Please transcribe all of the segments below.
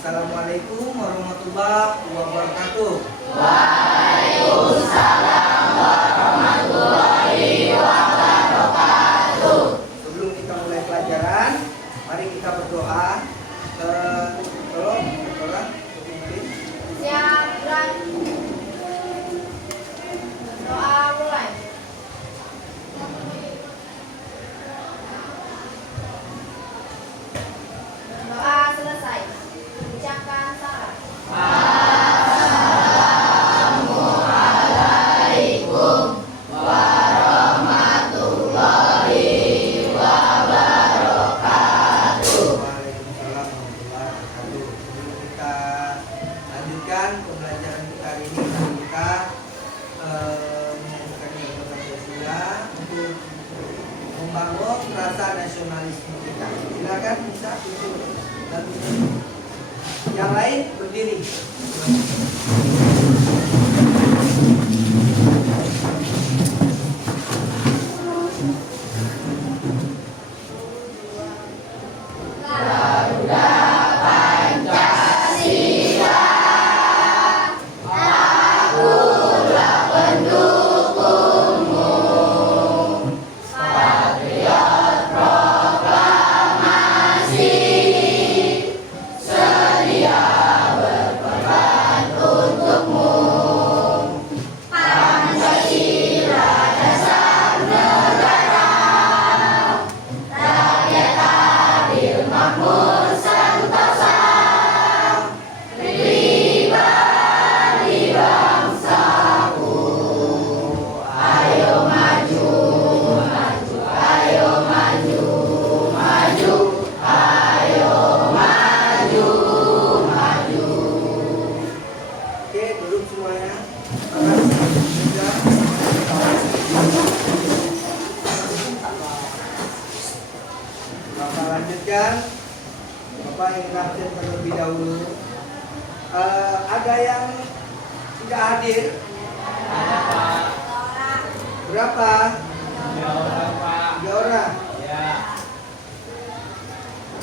Assalamualaikum warahmatullahi wabarakatuh. Waalaikumsalam warahmatullahi wabarakatuh. Sebelum kita mulai pelajaran, mari kita berdoa. Tolong orang Siap, doa mulai. Doa selesai. Ucapkan salam. Assalamualaikum warahmatullahi wabarakatuh. Waalaikumsalam warahmatullahi wabarakatuh. Sebelum kita lanjutkan pembelajaran kita hari ini, kita menyanyikan Pancasila untuk membangun rasa nasionalisme kita. Silakan bisa duduk dan yang lain berdiri. Bapak ingin absen terlebih dahulu. Ada yang tidak hadir? Berapa? 3 orang, Pak. 3 orang. Ya.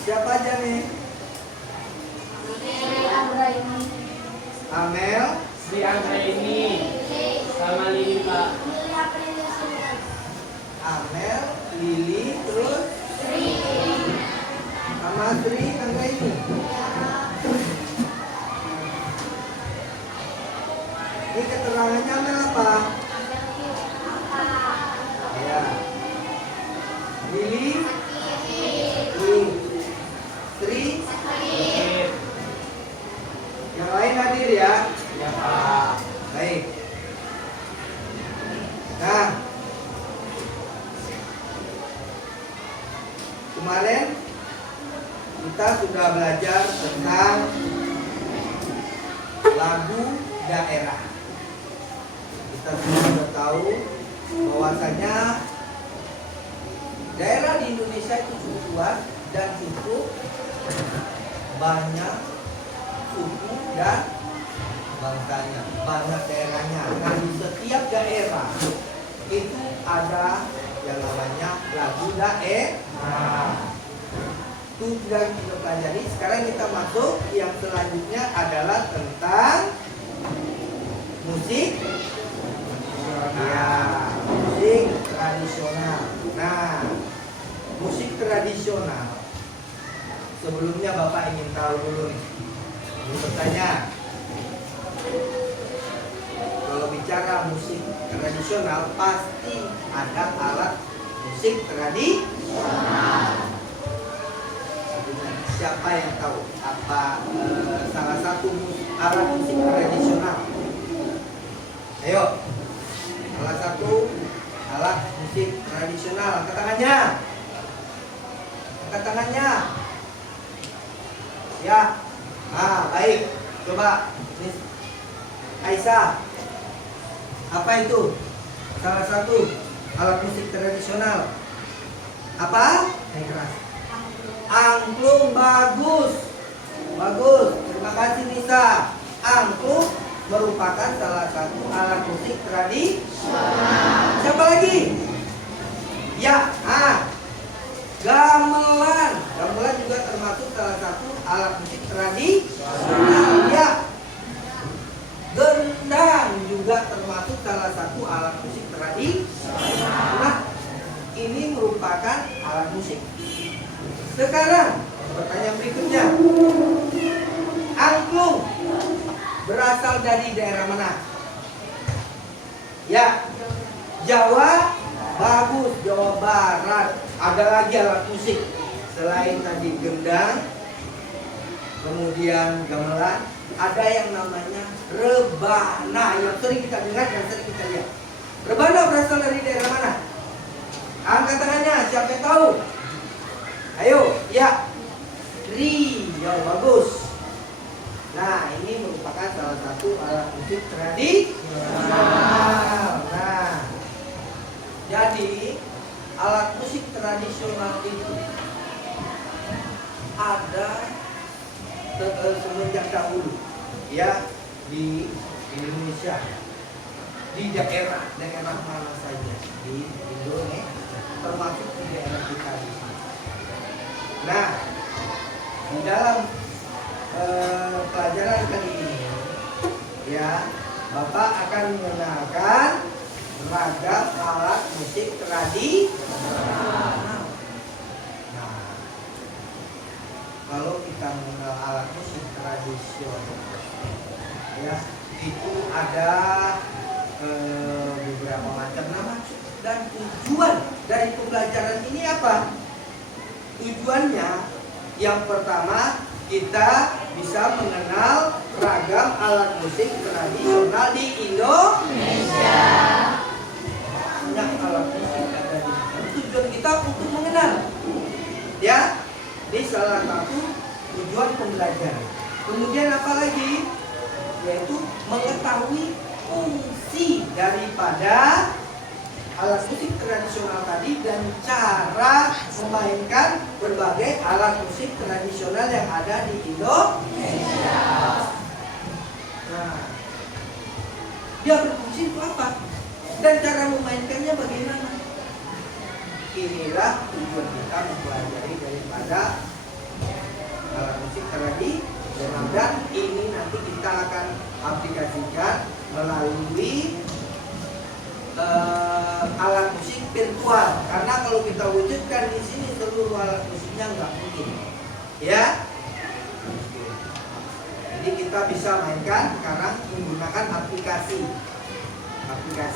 Siapa aja nih? Amel, Sri Anggraini sama Lili, Pak. Amel, Lili, terus sama Sri Anggraini. Ini keterangannya Amel apa? Ya. Lili, Sri, Oke. yang lain hadir ya. Ya, Pak. Baik. Nah, kemarin kita sudah belajar tentang lagu daerah. Kita sudah tahu bahwasanya daerah di Indonesia itu cukup luas dan cukup banyak suku dan bangsanya, banyak daerahnya. Nah, di setiap daerah itu ada yang namanya lagu daerah. Itu sudah kita pelajari. Sekarang kita masuk yang selanjutnya adalah tentang musik. Ya, musik tradisional. Nah, musik tradisional. Sebelumnya Bapak ingin tahu dulu nih. Ini bertanya. Kalau bicara musik tradisional pasti ada alat musik tradisional. Siapa yang tahu apa salah satu alat musik tradisional? Ayo, salah satu alat musik tradisional. Angkat tangannya. Angkat tangannya. Ya. Ah, baik. Coba Miss Aisyah. Apa itu? Salah satu alat musik tradisional. Apa? Yang keras. Angklung, bagus. Bagus. Terima kasih Nisa. Angklung merupakan salah satu alat musik tradisional. Siapa lagi? Ya, gamelan. Gamelan juga termasuk salah satu alat musik tradisional. Sekarang pertanyaan berikutnya. Angklung berasal dari daerah mana? Ya, Jawa. Bagus, Jawa Barat. Ada lagi alat musik selain tadi gendang, kemudian gamelan, ada yang namanya rebana yang sering kita dengar dan sering kita lihat. Rebana berasal dari daerah mana? Angkat tangannya, siapa yang tahu? Ayo, ya. Riau, bagus. Nah, ini merupakan salah satu alat musik tradisional. Nah, jadi alat musik tradisional itu ada semenjak dahulu, ya, di Indonesia, di daerah mana saja di Indonesia, termasuk di daerah kita di sini. Nah, di dalam pelajaran kali ini, ya, Bapak akan mengenalkan ragam alat musik tradisional. Nah, kalau kita mengenal alat musik tradisional, ya, itu ada beberapa macam nama dan tujuan dari pembelajaran ini apa? Tujuannya yang pertama, kita bisa mengenal ragam alat musik tradisional di Indonesia. Banyak alat musik ada di sana. Tujuan kita untuk mengenal, ya, ini salah satu tujuan pembelajaran. Kemudian apa lagi? Yaitu mengetahui fungsi daripada alat musik tradisional tadi dan cara memainkan berbagai alat musik tradisional yang ada di Indonesia. Nah, dia berfungsi untuk apa? Dan cara memainkannya bagaimana? Inilah tujuan kita mempelajari daripada alat musik tradisional, dan ini nanti kita akan aplikasikan melalui alat musik virtual, karena kalau kita wujudkan di sini seluruh alat musiknya nggak mungkin, ya. Jadi kita bisa mainkan sekarang menggunakan aplikasi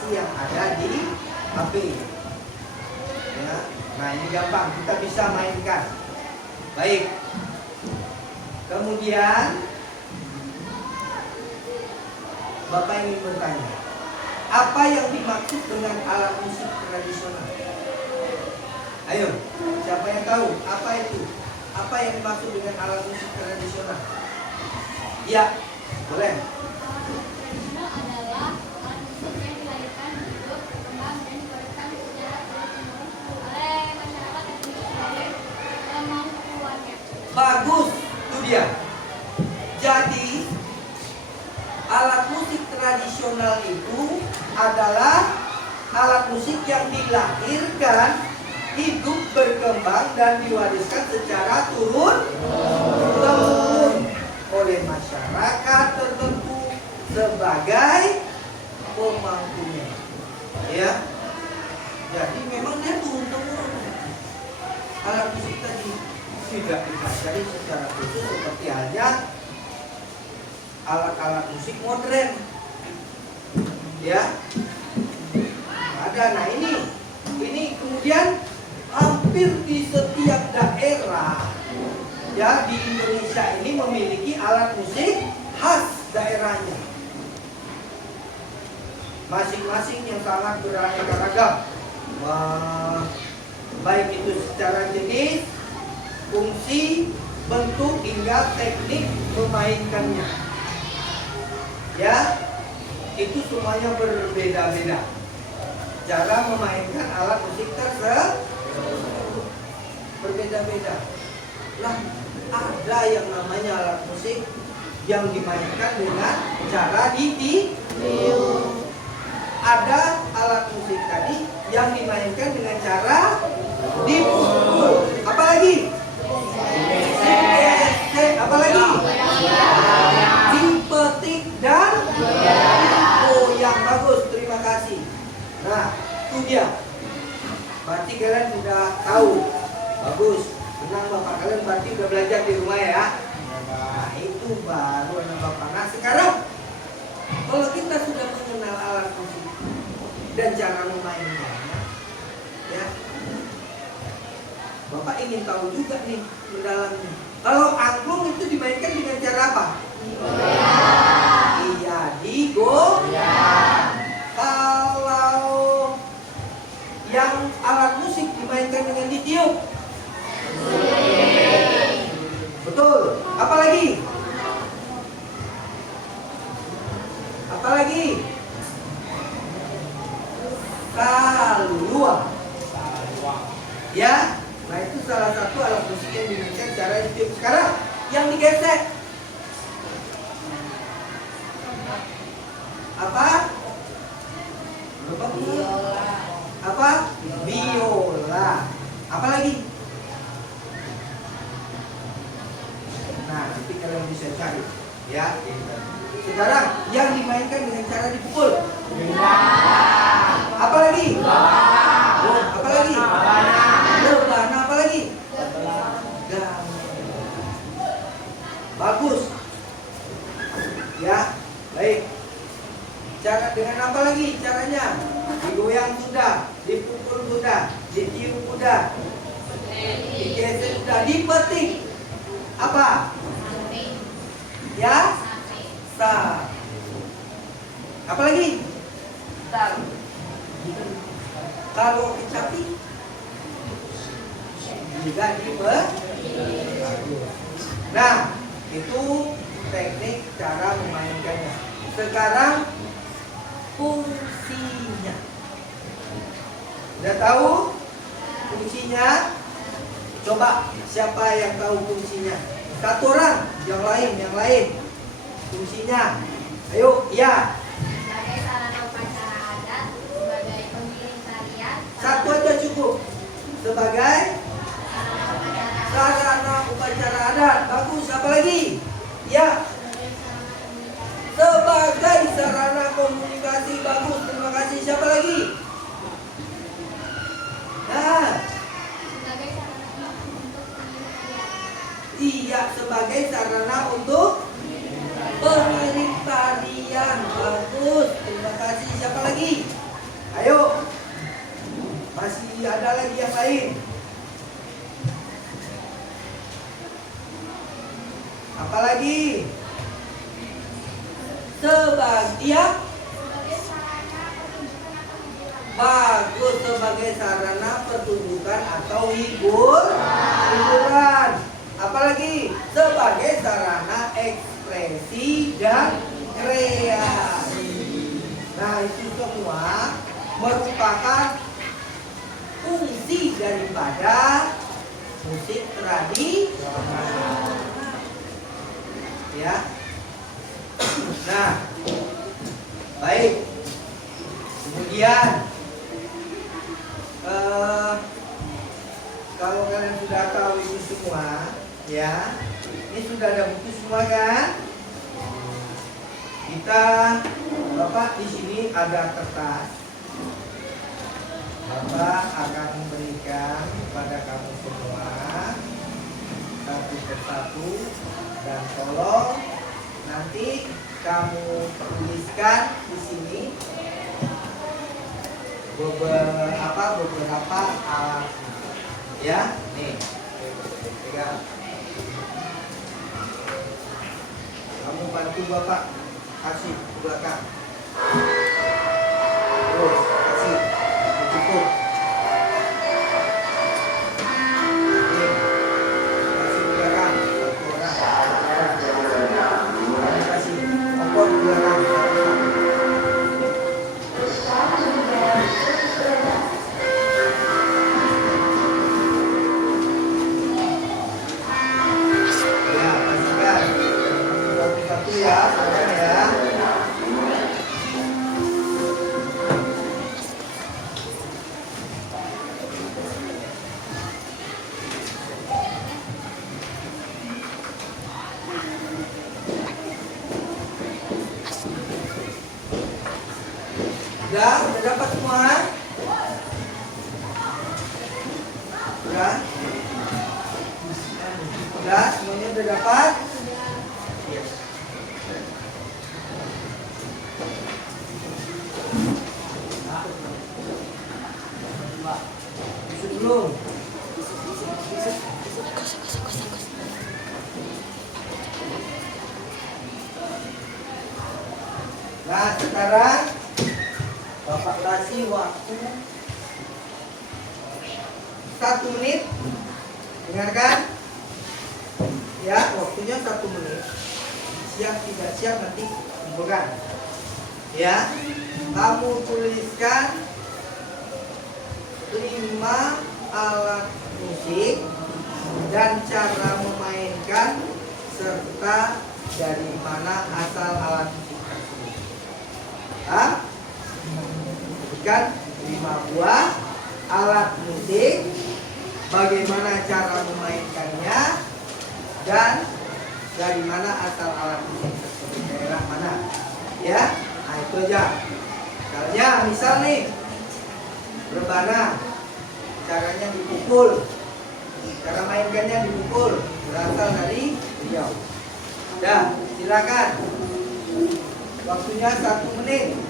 yang ada di HP, ya. Nah, ini gampang, kita bisa mainkan. Baik. Kemudian Bapak ingin bertanya, apa yang dimaksud dengan alat musik tradisional? Ayo, siapa yang tahu apa itu? Apa yang dimaksud dengan alat musik tradisional? Ya, boleh. Tradisional adalah alat musik yang dilahirkan, hidup, berkembang, dan diwariskan secara terus-menerus oleh masyarakat Indonesia dalam keperluannya. Bagus, itu dia. Jadi alat musik tradisional itu adalah alat musik yang dilahirkan, hidup, berkembang, dan diwariskan secara turun-temurun oleh masyarakat tertentu sebagai pemangkunya. Ya, jadi memang dia turun-temurun. Alat musik tadi tidak dipelajari secara khusus seperti halnya alat-alat musik modern, ya, ada. Nah, ini kemudian hampir di setiap daerah, ya, di Indonesia ini memiliki alat musik khas daerahnya, masing-masing yang sangat beraneka ragam, baik itu secara jenis, fungsi, bentuk, hingga teknik memainkannya. Ya, itu semuanya berbeda-beda. Cara memainkan alat musik tersebut berbeda-beda. Nah, ada yang namanya alat musik yang dimainkan dengan cara ditiup. Ada alat musik tadi yang dimainkan dengan cara dipukul. Apa lagi? Apa lagi? Dipetik dan goyang. Bagus, terima kasih. Nah, itu dia. Berarti kalian sudah tahu. Bagus. Senang Bapak, kalian berarti udah belajar di rumah ya. Nah, itu baru anak Bapak. Nah, sekarang kalau kita sudah mengenal alat musik dan cara memainkannya, ya, Bapak ingin tahu juga nih mendalamnya. Kalau angklung itu dimainkan dengan cara apa? Iya, digoyang. Kalau yang alat musik dimainkan dengan ditiup. Betul. Apa lagi? Apa lagi? Saluang. Ya. Nah, itu salah satu alat musik yang dimainkan cara ditiup. Sekarang yang digesek. Apa? Biola. Apa? Biola. Apa lagi? Nah, nanti kalian bisa cari, ya. Sekarang yang dimainkan dengan cara dipukul. Apa lagi? Oh, apa lagi? Rebana. Apa lagi? Gamelan. Bagus. Ya, baik. Cara dengan apa lagi caranya? Digoyang sudah, dipukul sudah, ditiup sudah, digesek sudah, dipetik. Apa? Ya? Sa. Apa lagi? Tar. Kalau kecapi juga dipetik. Nah, itu teknik cara memainkannya. Sekarang fungsinya. Udah tahu fungsinya? Coba siapa yang tahu fungsinya? Satu orang, yang lain. Fungsinya. Ayo, ya. Sebagai sarana upacara adat, sebagai pemilik tarian. Satu aja cukup. Sebagai sarana upacara adat. Bagus, apa lagi? Ya. Sebagai sarana komunikasi. Bagus, terima kasih. Siapa lagi? Nah. Iya, sebagai sarana untuk pengiring tarian. Bagus, terima kasih. Siapa lagi? Ayo. Masih ada lagi yang lain. Apa lagi? Bagus, sebagai sarana pertunjukan atau hiburan. Apalagi sebagai sarana ekspresi dan kreasi. Nah, itu semua merupakan fungsi daripada musik tradisional. Ya. Nah, baik. Kemudian kalau kalian sudah tahu ini semua, ya, ini sudah ada buku semua kan? Bapak di sini ada kertas. Bapak akan memberikan kepada kamu semua satu persatu, dan tolong nanti kamu tuliskan di sini beberapa alat, ya. Nih, pegang. Kamu bantu Bapak kasih ke belakang. Terus kasih cukup. Nih, kasih ke belakang satu orang. Kamu kasih kompor ke belakang satu orang. Ya, kasihkan satu-satu ya, saudara ya. kasih waktu 1 menit. Dengarkan. Ya, waktunya 1 menit. Siap tidak siap nanti kumpulkan. Ya, kamu tuliskan 5 alat musik dan cara memainkan serta dari mana asal alat musik tersebut. Sebutkan 5 buah alat musik, bagaimana cara memainkannya, dan dari mana asal alat musik tersebut, daerah mana. Ya, nah itu aja. Misalnya, misal nih, rebana, caranya dipukul, cara mainkannya dipukul, berasal dari Riau. Dah, silakan. Waktunya 1 menit.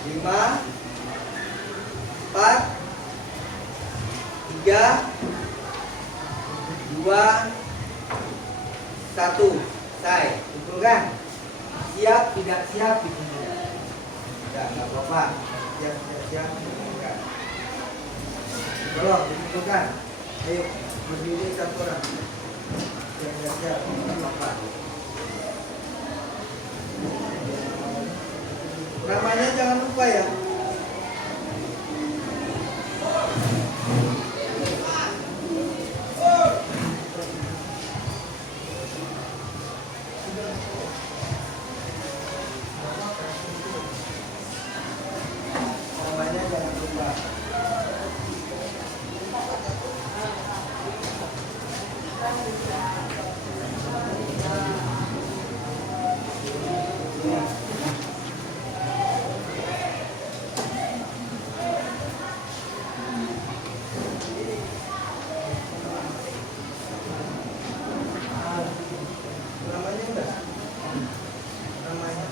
Lima, 4, 3, 2, 1. Selesai. Kumpulkan. Siap tidak siap dikumpulkan. Ya, nggak apa-apa. Siap tidak siap dikumpulkan. Tolong dikumpulkan. Ayo berdiri 1 orang. Siap tidak siap apa? Namanya jangan lupa ya. Namanya jangan lupa. Namanya enggak? Namanya.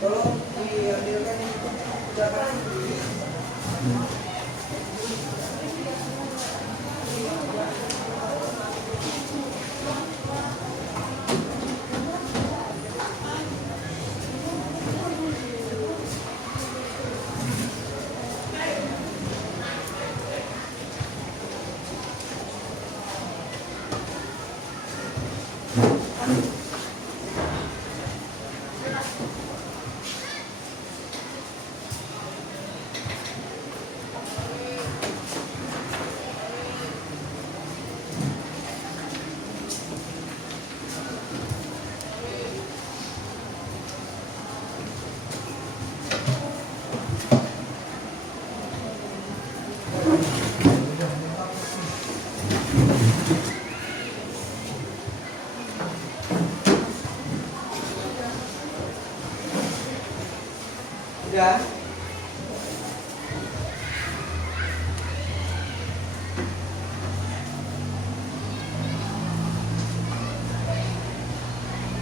Tolong diambilkan itu. Sudah pasti. Sudah.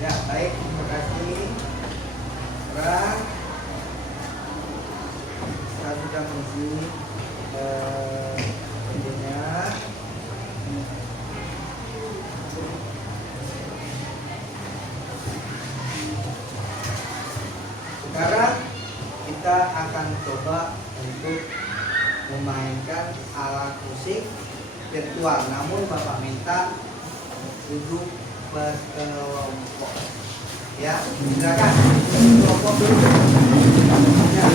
Ya, baik. Terima kasih. Sekarang saya sudah mengisi videonya. memainkan alat musik virtual. Namun Bapak minta duduk berkelompok. Ya, silakan kelompok dulu. Ya.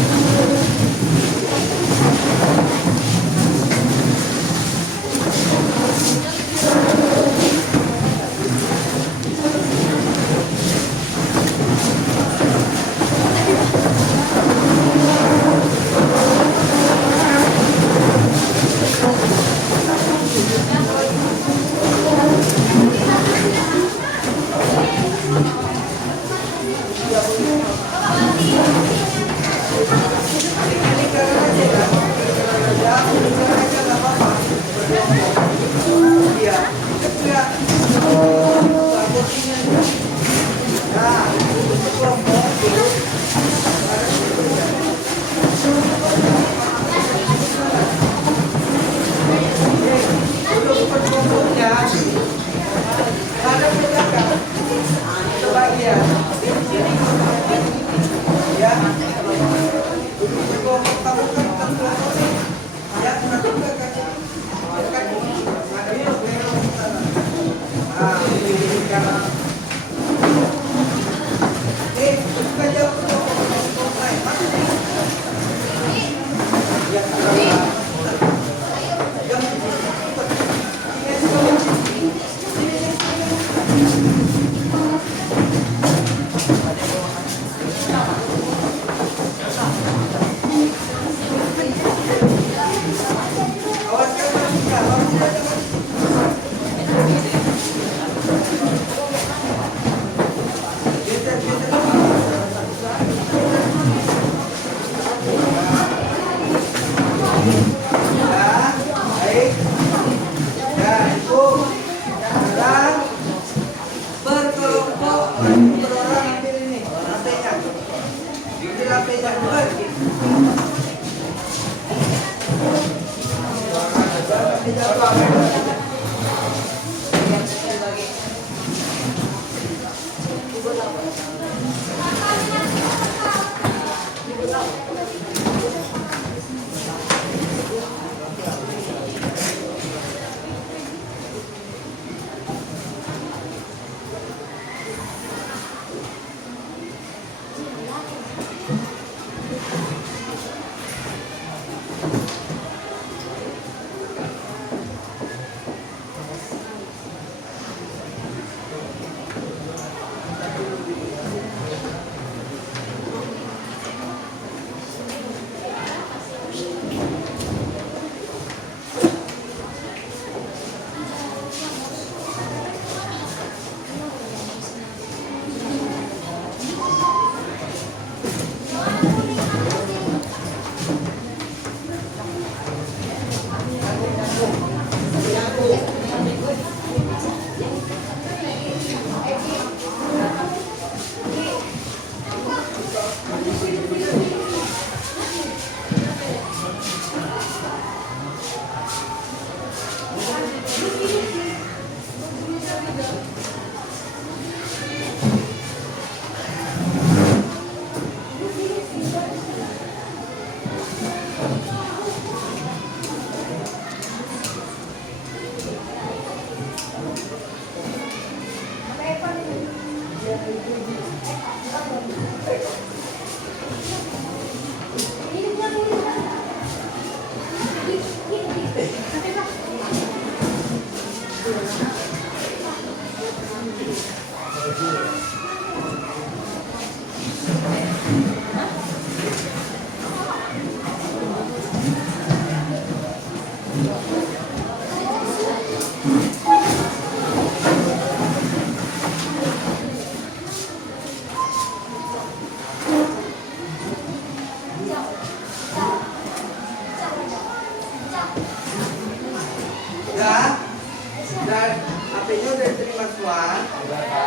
Dan HP-nya udah terima Tuan.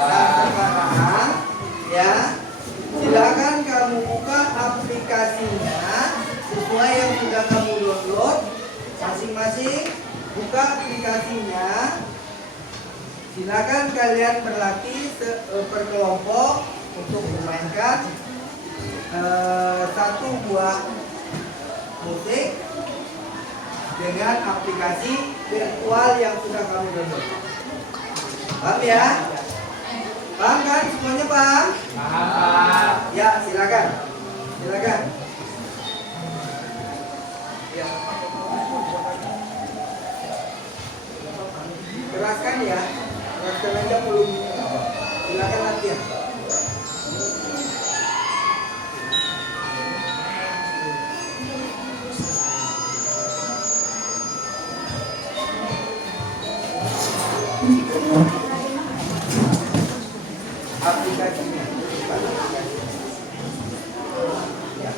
Nah sekarang ya silakan kamu buka aplikasinya sesuai yang sudah kamu download masing-masing. Buka aplikasinya. Silakan kalian berlatih per kelompok untuk memainkan satu buah musik dengan aplikasi virtual yang sudah kamu download. Paham ya? Paham kan? Semuanya paham? Paham, Pak. Ya, silakan. Silakan. Ya. Keraskan ya. Keraskan aja volumenya. Silakan latihan. Aplikasinya. Bukan aplikasi. Ya.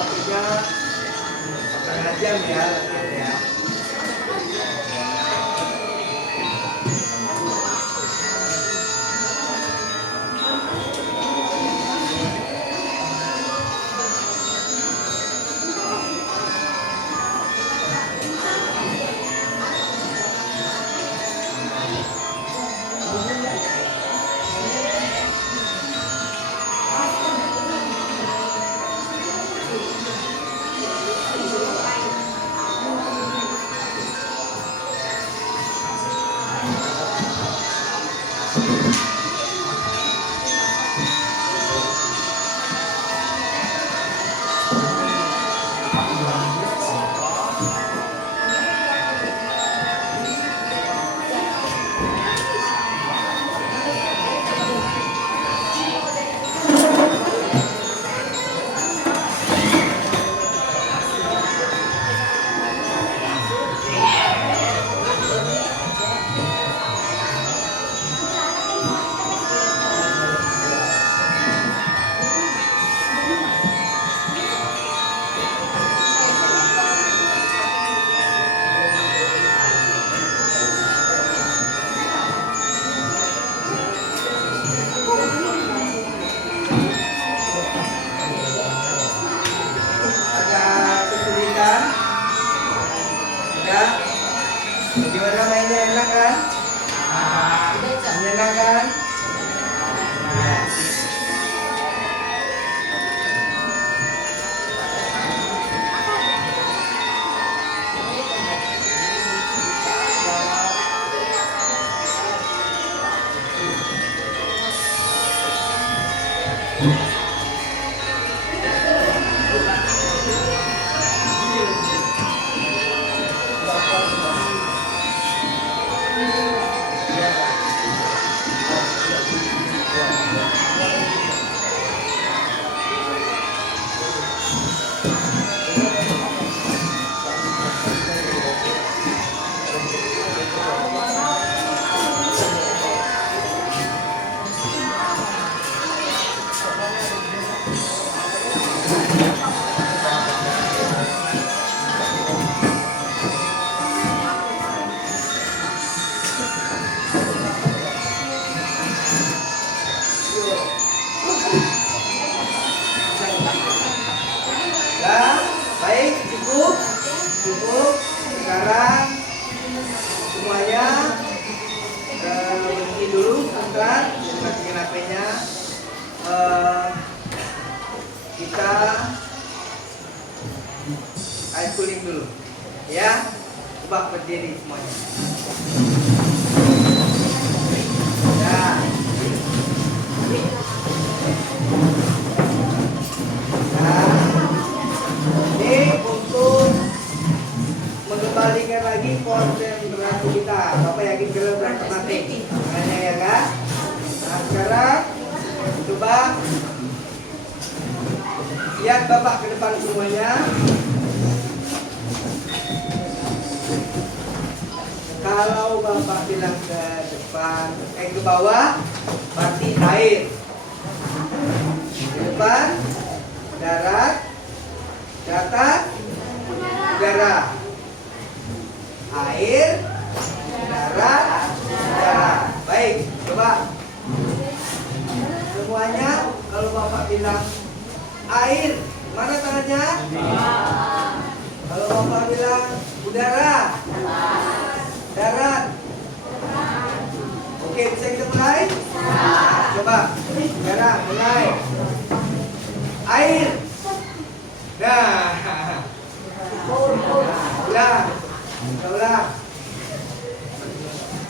waktunya setengah jam ya, latihan ya. Gimana mainnya, enak kan? Menyenangkan? Ya, baik, cukup. Sekarang semuanya berhenti dulu, sebentar. Matikan HP-nya. Kita ice cooling dulu, ya. Coba berdiri semuanya. Ya. Ini untuk mengembalikan lagi konsentrasi kita. Bapak yakin kalian berantem mati? Makanya ya kan? Nah sekarang coba lihat Bapak ke depan semuanya. Kalau Bapak bilang ke depan, ke bawah, berarti air. Ke depan, darat. Ke atas, udara. Air, darat, udara. Baik, coba. Semuanya kalau Bapak bilang air, mana tangannya? Kalau Bapak bilang udara, darat. Oke, bisa kita mulai? Coba, udara, mulai. Air. Nah, ulang.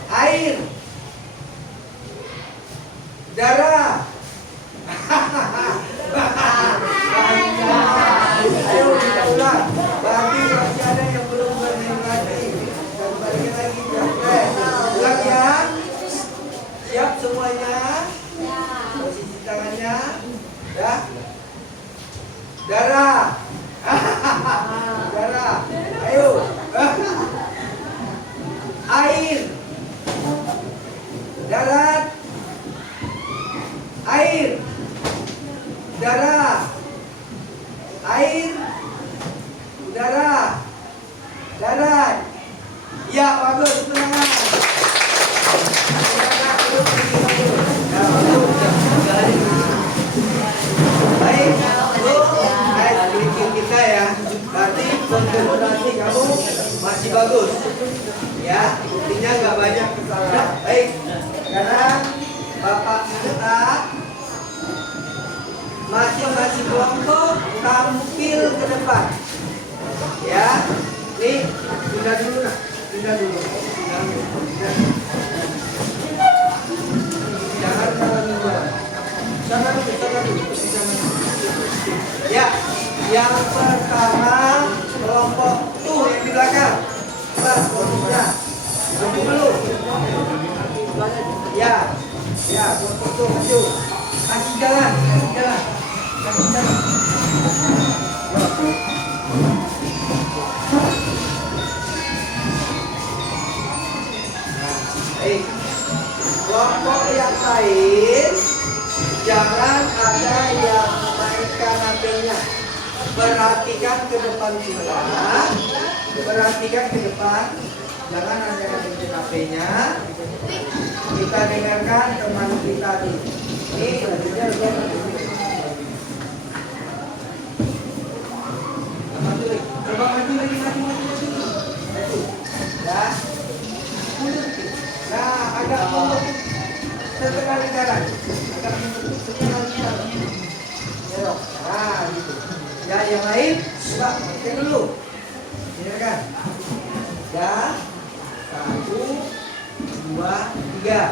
Air, udara. Ayo kita ulang. Bagi masih ada yang belum bermain lagi. Kita balikin lagi. Ulang ya. Siap semuanya. Posisi tangannya. Ya. Darah. Darah. Ayo. Air. Darat. Air. Darah. air, udara, darat. Ya, bagus, semangat. Baik, bikin kita ya. Berarti konsentrasi kamu masih bagus. Ya, buktinya nggak banyak kesalahan. Baik, sekarang Bapak minta masing-masing kelompok tampil ke depan. Ya, nih pindah dulu nak, pindah dulu. Jangan salah dulu. Sana dulu. Ya, yang pertama kelompok tuh yang di belakang. Mas, kelompoknya. Tunggu dulu. Ya, kelompok tuh maju. Kasih jalan. Baik. Kelompok yang lain jangan ada yang memainkan HP-nya. Perhatikan ke depan sebelah. Perhatikan ke depan. Jangan ada yang main HP-nya. Kita dengarkan teman kita dulu. Ini selanjutnya coba maju lagi. Ya. Nah, agak mundur setengah lingkaran. Nah, gitu. Ya, yang lain, coba cek dulu. Ini kan? Ya, 1, 2, 3.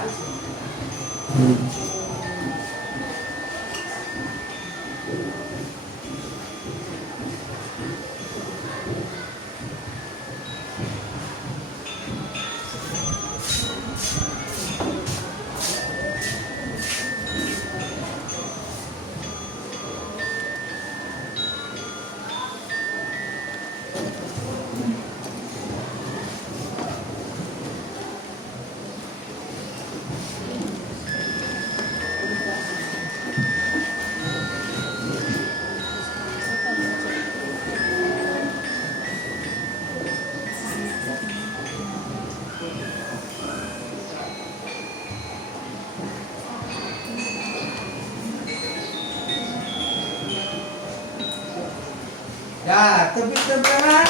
Ya, tepuk tangan.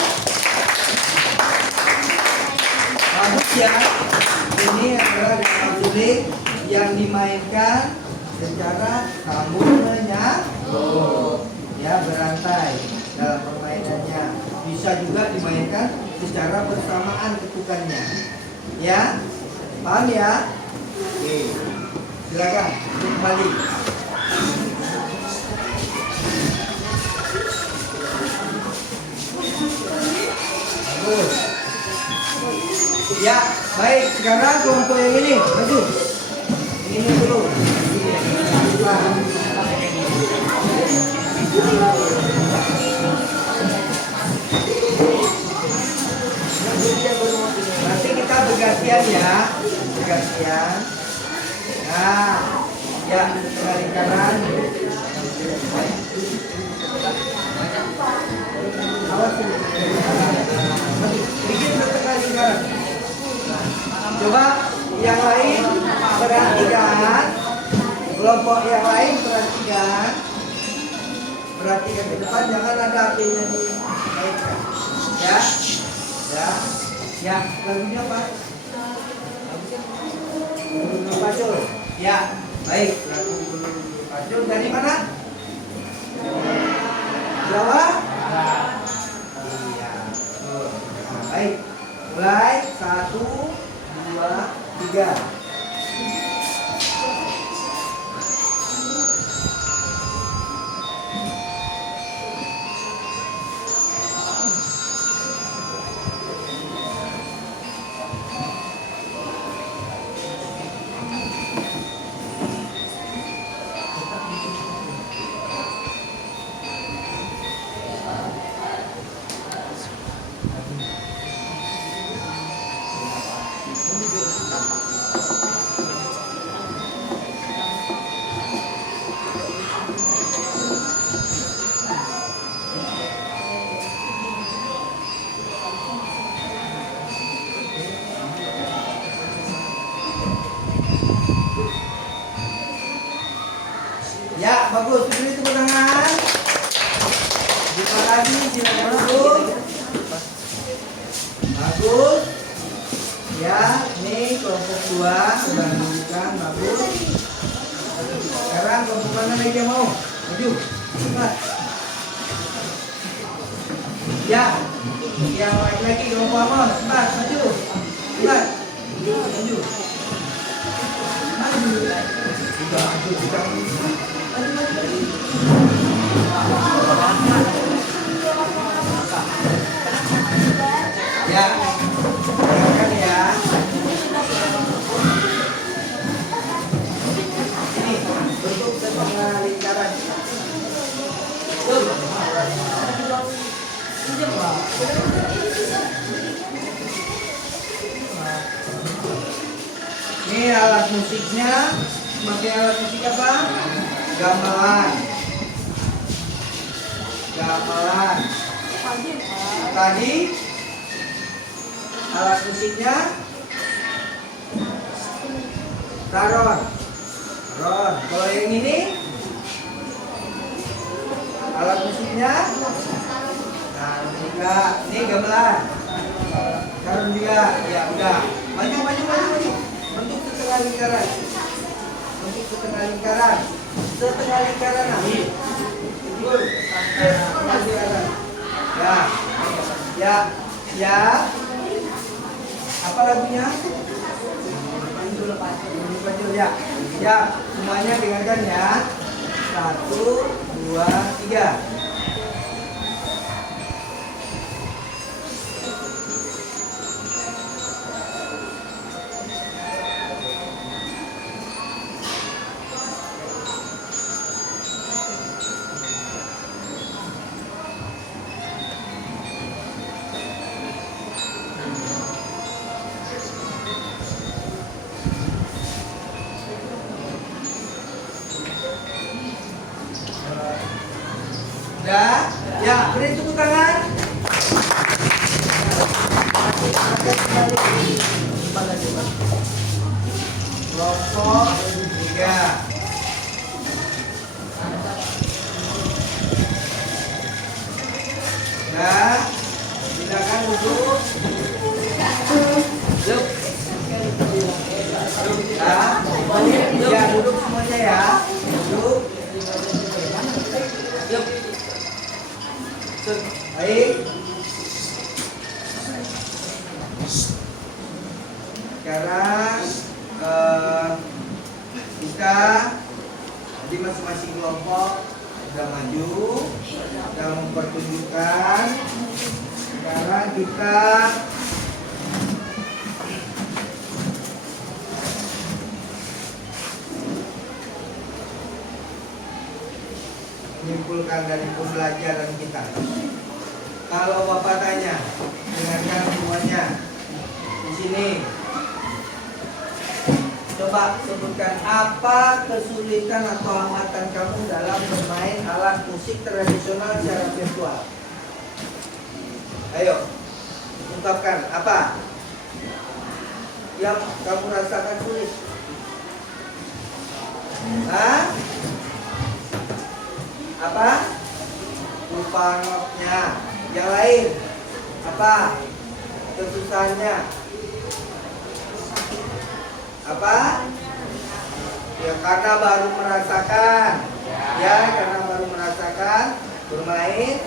Bagus ya. Ini adalah game sulit yang dimainkan secara sambung menyambung. Ya, berantai dalam permainannya. Bisa juga dimainkan secara bersamaan ketukannya. Ya, paham ya? Oke. Silakan kembali. Ya, baik. Sekarang kelompok yang ini maju. Ini dulu. Nanti kita bergantian ya, bergantian. Nah, ya dari kanan. Awas bikin setengah lingkaran. Coba yang lain perhatikan, kelompok yang lain perhatikan ke depan, jangan ada apinya dikaitkan. Ya, lagunya apa? Guru Pacul. Ya, baik. Lagu Guru Pacul dari mana? Jawa. Iya. Nah, baik. Mulai 1, 2, 3. yang dia mau. Maju. Cepat. Ya. Yang laki-laki kelompok mau. Cepat, maju. Cepat. Maju. Maju. Sudah maju, sudah. Maju, maju. Ya. Silakan ya. Ini bentuk setengah lingkaran. Ini alat musiknya, pakai alat musik apa? Gamelan. Gamelan. Tadi alat musiknya taron. Taron. Kalau yang ini alat musiknya taron juga. Ini gamelan. Taron juga. Ya udah. Maju, maju, maju, maju. Bentuk setengah lingkaran. Bentuk setengah lingkaran. Setengah lingkaran. Betul. Setengah lingkaran. Ya. Ya. Ya. Apa lagunya? Panjul ya. Ya, semuanya dengarkan ya. 1, 2, 3. Ya, ya, beri tepuk tangan. Kelompok 3. Ya, silakan duduk. Yuk. Ya, duduk semuanya ya. Duduk. Yuk. Baik. Sekarang kita di masing-masing kelompok sudah maju, sudah mempertunjukkan. Sekarang kita menyimpulkan dari pembelajaran kita. Kalau Bapak tanya, dengarkan semuanya di sini. Coba sebutkan apa kesulitan atau hambatan kamu dalam bermain alat musik tradisional secara virtual. Ayo, ungkapkan apa yang kamu rasakan sulit. Hah? Apa? Lupa notnya. Yang lain apa? Kesusahannya apa? Ya karena baru merasakan. Ya karena baru merasakan bermain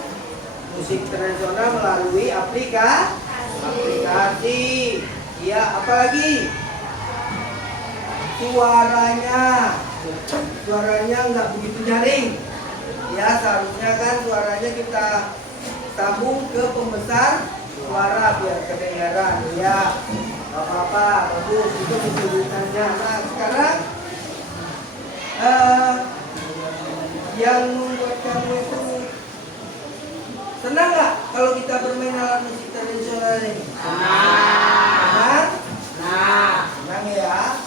musik tradisional melalui aplikasi. Ya apalagi? Suaranya nggak begitu nyaring. Ya seharusnya kan suaranya kita sambung ke pembesar suara biar kedengaran. Ya nggak apa-apa, bagus, itu kesulitannya. Nah sekarang yang membuat kamu itu senang nggak kalau kita bermain alat musik tradisional ini? Senang? Senang ya.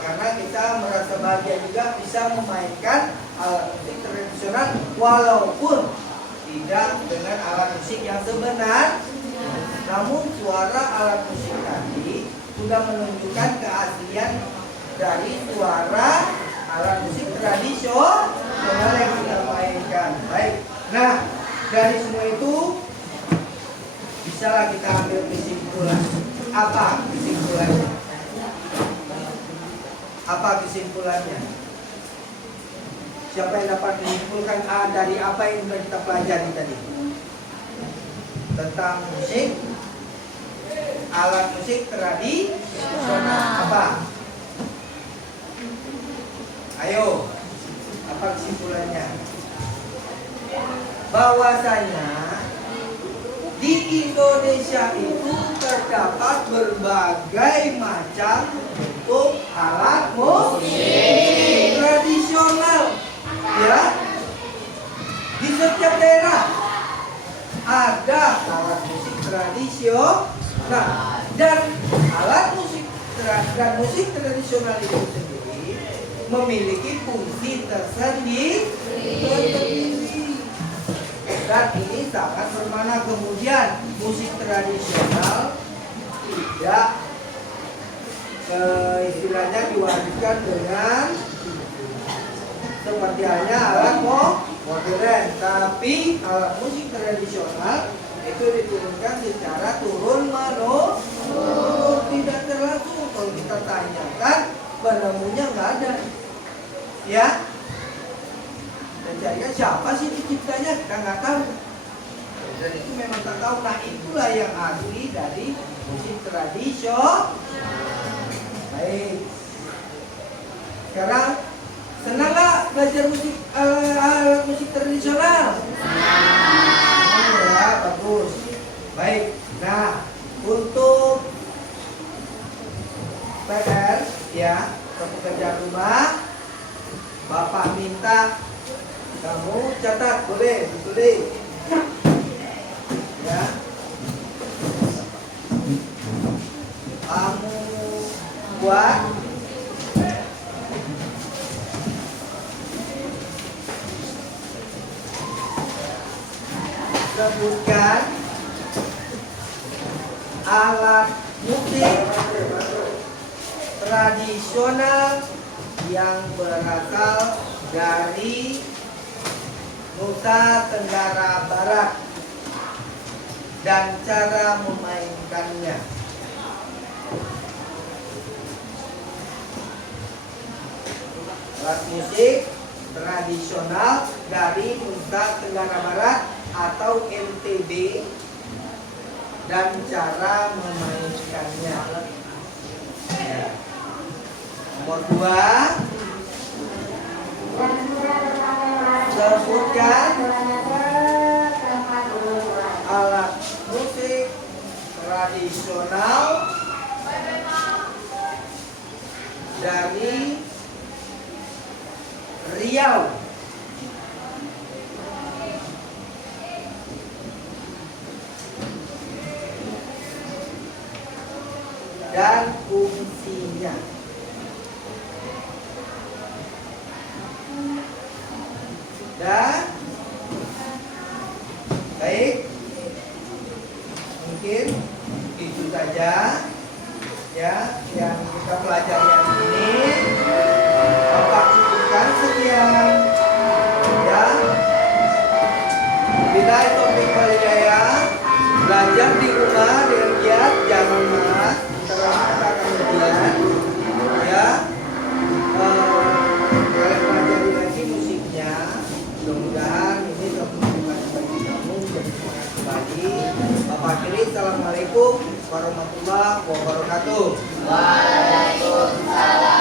Karena kita merasa bahagia juga bisa memainkan alat musik tradisional walaupun tidak dengan alat musik yang sebenar. Namun suara alat musik tadi sudah menunjukkan keaslian dari suara alat musik tradisional yang kita mainkan. Baik. Nah, dari semua itu bisalah kita ambil kesimpulan. Apa kesimpulannya? Apa kesimpulannya? Siapa yang dapat menyimpulkan A dari apa yang sudah kita pelajari tadi? Tentang musik, alat musik tradisional apa? Ayo, apa kesimpulannya? Bahwasanya di Indonesia itu terdapat berbagai macam bentuk alat musik tradisional, ya. Di setiap daerah ada alat musik tradisional dan alat musik dan musik tradisional itu sendiri memiliki fungsi tersendiri. Dan ini sangat bermakna. Kemudian musik tradisional tidak istilahnya diwariskan dengan seperti halnya alat modern, tapi alat musik tradisional itu diturunkan secara turun menurun, tidak terlangsung. Kalau kita tanyakan penemunya nggak ada, ya. Pencarian siapa sih penciptanya, kita nggak tahu. Dan itu memang tak tahu. Nah, itulah yang asli dari musik tradisional. Baik. Sekarang senang nggak belajar musik alat musik tradisional? Oh, ya, bagus. Baik. Nah, untuk PR ya, untuk pekerjaan rumah, Bapak minta kamu catat, boleh ditulis, ya. Kamu buat sebutkan alat musik tradisional yang berasal dari Nusa Tenggara Barat dan cara memainkannya. Alat musik tradisional dari Nusa Tenggara Barat atau NTB dan cara memainkannya. Ya. Nomor 2, sebutkan alat musik tradisional dari Riau. Dan fungsinya. Dan baik, mungkin itu saja ya yang kita pelajari hari ini. Bapak cukupkan sekian ya. Bila topik walidaya, belajar di rumah dengan giat, jangan malas. Kita kemudian ya kalian pelajari lagi musiknya. Mudah-mudahan ini bermanfaat bagi kamu jadi semangat kembali. Bapak akhiri, assalamualaikum warahmatullahi wabarakatuh. Waalaikumsalam.